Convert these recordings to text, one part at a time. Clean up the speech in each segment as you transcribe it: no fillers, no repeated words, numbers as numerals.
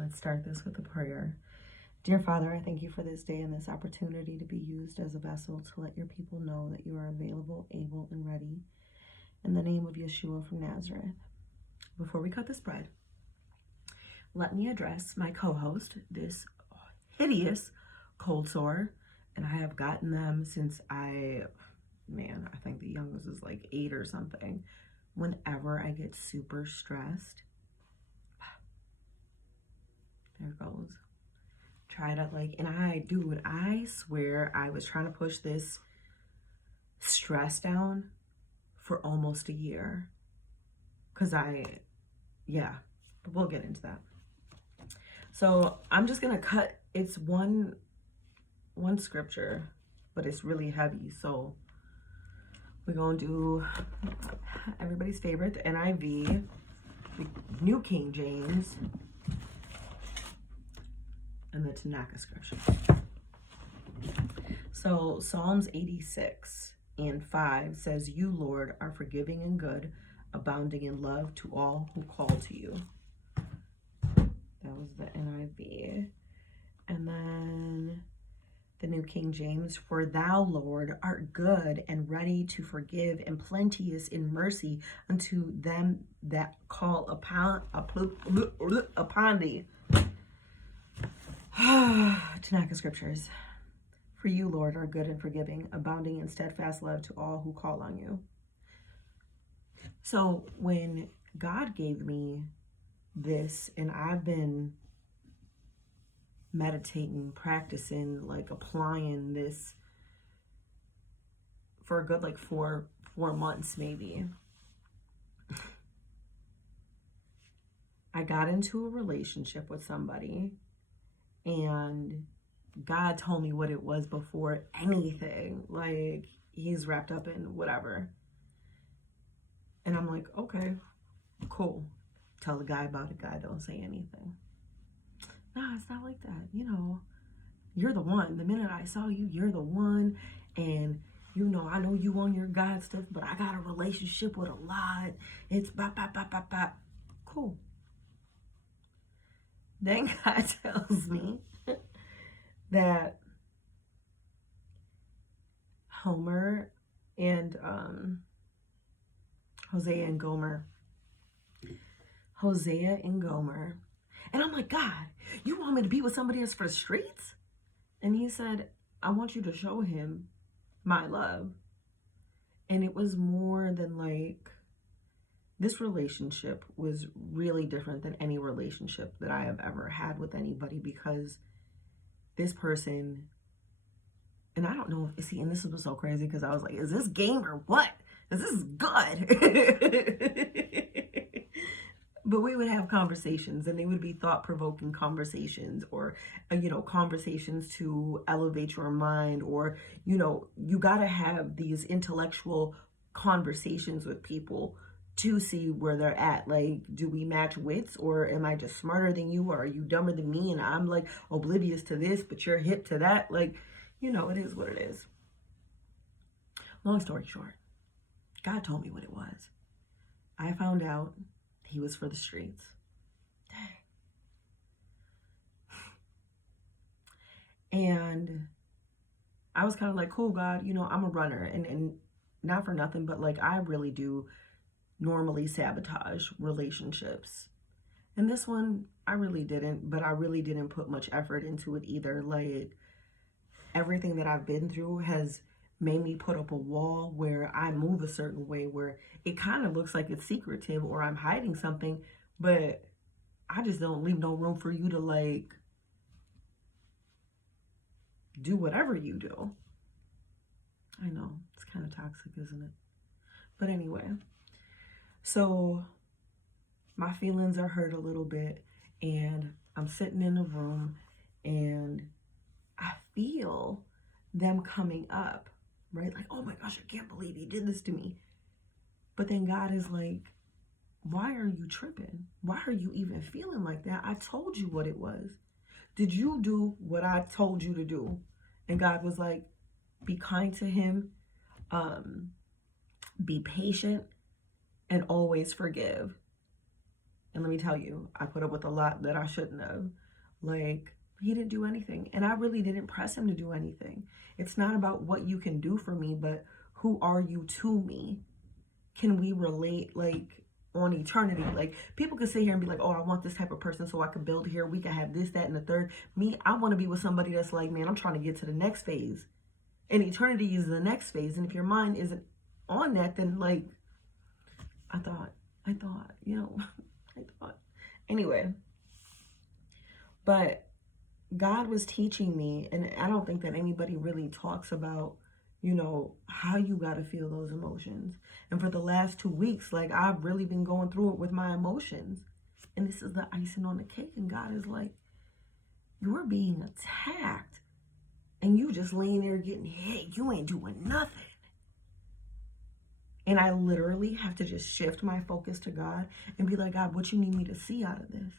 Let's start this with a prayer. Dear Father, I thank you for this day and this opportunity to be used as a vessel to let your people know that you are available, able, and ready. In the name of Yeshua from Nazareth. Before we cut this bread, let me address my co-host, this hideous cold sore. And I have gotten them since I think the youngest is like 8 or something. Whenever I get super stressed, there it goes. Try to and I swear I was trying to push this stress down for almost a year. But we'll get into that. So I'm just gonna cut, it's one scripture, but it's really heavy. So we're gonna do everybody's favorite, the NIV, the New King James, and the Tanakh scripture. So Psalms 86:5 says, "You, Lord, are forgiving and good, abounding in love to all who call to you." That was the NIV. And then the New King James, "For thou, Lord, art good and ready to forgive and plenteous in mercy unto them that call upon thee." Tanakh scriptures. "For you, Lord, are good and forgiving, abounding in steadfast love to all who call on you." So when God gave me this, and I've been meditating, practicing, applying this for a good 4 months maybe. I got into a relationship with somebody, and God told me what it was before anything. He's wrapped up in whatever. And I'm like, okay, cool. Tell the guy about it. Guy don't say anything. No, it's not like that. You're the one. The minute I saw you, you're the one. And, I know you on your God stuff, but I got a relationship with a lot. It's bop, bop, bop, bop, bop. Cool. Then God tells me that Homer and Hosea and Gomer. And I'm like, God, you want me to be with somebody that's for the streets? And he said, I want you to show him my love. And it was more than this relationship was really different than any relationship that I have ever had with anybody, because this person, and I don't know, and this was so crazy because I was like, is this game or what? This is good. But we would have conversations, and they would be thought-provoking conversations, or, conversations to elevate your mind, or, you got to have these intellectual conversations with people to see where they're at. Do we match wits, or am I just smarter than you, or are you dumber than me, and I'm oblivious to this, but you're hip to that? It is what it is. Long story short, God told me what it was. I found out he was for the streets. Dang. And I was kind of like, cool, God, I'm a runner, and not for nothing, but I really do normally sabotage relationships. And this one, I really didn't, but I really didn't put much effort into it either. Everything that I've been through has made me put up a wall where I move a certain way, where it kind of looks like it's secretive or I'm hiding something, but I just don't leave no room for you to do whatever you do. I know, it's kind of toxic, isn't it? But anyway, so my feelings are hurt a little bit, and I'm sitting in a room, and I feel them coming up, right? Oh my gosh, I can't believe he did this to me. But then God is like, why are you tripping? Why are you even feeling like that? I told you what it was. Did you do what I told you to do? And God was like, be kind to him, be patient, and always forgive. And let me tell you, I put up with a lot that I shouldn't have. Like, he didn't do anything. And I really didn't press him to do anything. It's not about what you can do for me, but who are you to me? Can we relate, like, on eternity? Like, people could sit here and be like, oh, I want this type of person so I could build here. We can have this, that, and the third. Me, I want to be with somebody that's like, man, I'm trying to get to the next phase. And eternity is the next phase. And if your mind isn't on that, then, like, I thought, you know, I thought. Anyway, but God was teaching me, and I don't think that anybody really talks about, you know, how you got to feel those emotions. And for the last 2 weeks, like, I've really been going through it with my emotions. And this is the icing on the cake. And God is like, you're being attacked. And you just laying there getting hit. You ain't doing nothing. And I literally have to just shift my focus to God and be like, God, what you need me to see out of this?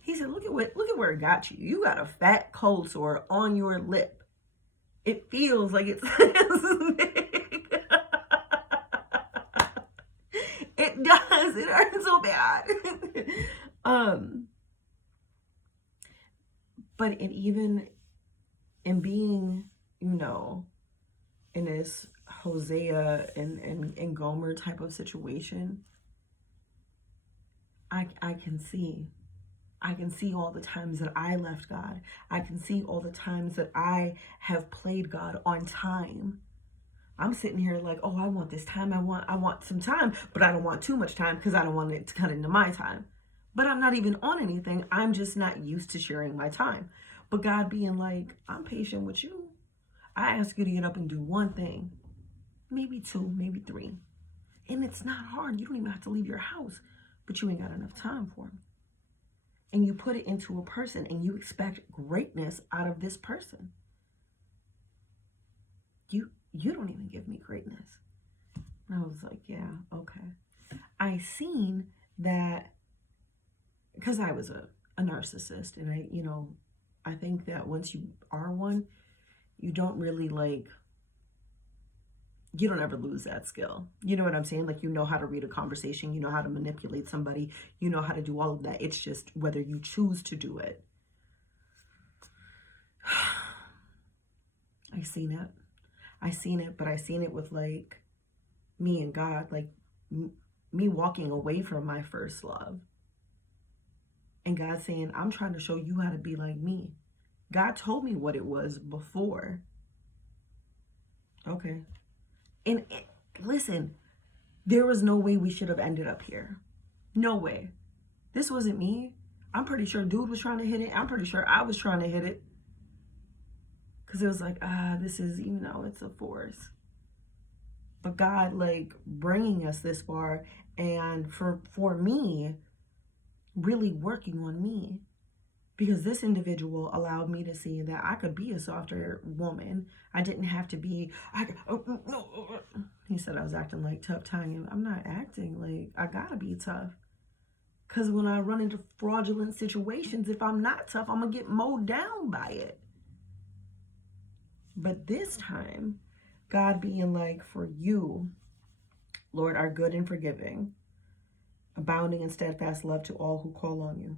He said, look at where it got you. You got a fat cold sore on your lip. It feels like it's big. It does. It hurts so bad. But it even in being, you know, in this Hosea and Gomer type of situation, I can see all the times that I left God. I can see all the times that I have played God on time. I'm sitting here like, oh, I want this time. I want some time, but I don't want too much time because I don't want it to cut into my time. But I'm not even on anything. I'm just not used to sharing my time. But God being like, I'm patient with you. I ask you to get up and do one thing, maybe two, maybe three. And it's not hard. You don't even have to leave your house, but you ain't got enough time for me. And you put it into a person and you expect greatness out of this person. You don't even give me greatness. And I was like, yeah, okay. I seen that because I was a narcissist, and I think that once you are one, you don't really you don't ever lose that skill. You know what I'm saying? Like, you know how to read a conversation, you know how to manipulate somebody, you know how to do all of that. It's just whether you choose to do it. I seen it, but I seen it with like me and God, like me walking away from my first love. And God saying, I'm trying to show you how to be like me. God told me what it was before. Okay. And listen, there was no way we should have ended up here. No way. This wasn't me. I'm pretty sure dude was trying to hit it. I'm pretty sure I was trying to hit it. Because it was like, this is, it's a force. But God, like, bringing us this far, and for me, really working on me. Because this individual allowed me to see that I could be a softer woman. I didn't have to be, he said I was acting like tough Tanya. I'm not acting like, I gotta be tough. Because when I run into fraudulent situations, if I'm not tough, I'm going to get mowed down by it. But this time, God being like, for you, Lord, are good and forgiving, abounding in steadfast love to all who call on you.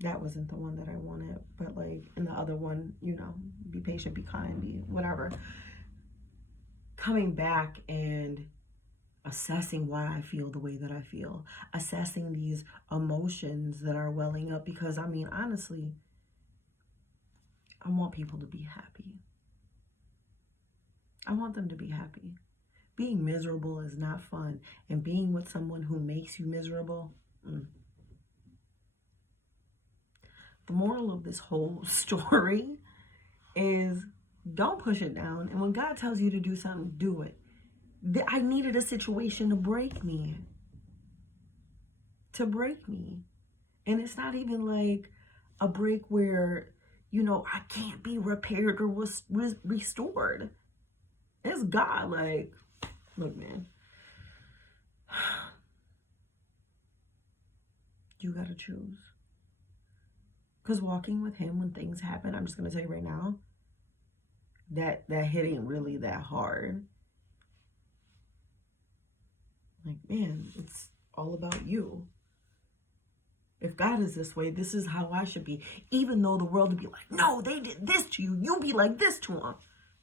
That wasn't the one that I wanted, but like in the other one, be patient, be kind, be whatever. Coming back and assessing why I feel the way that I feel, assessing these emotions that are welling up, because honestly, I want people to be happy. I want them to be happy. Being miserable is not fun, and being with someone who makes you miserable, The moral of this whole story is don't push it down. And when God tells you to do something, do it. I needed a situation to break me. And it's not even like a break where, I can't be repaired or restored. It's God, like, look, man. You got to choose. Because walking with him when things happen, I'm just going to tell you right now, that hit ain't really that hard. Like, man, all about you. If God is this way, this is how I should be. Even though the world would be like, no, they did this to you. You be like this to them.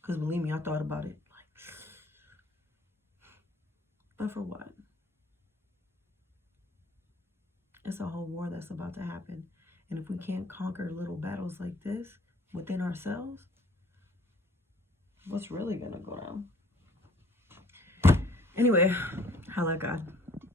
Because believe me, I thought about it. But for what? It's a whole war that's about to happen. And if we can't conquer little battles like this within ourselves, what's really going to go down? Anyway, holla God.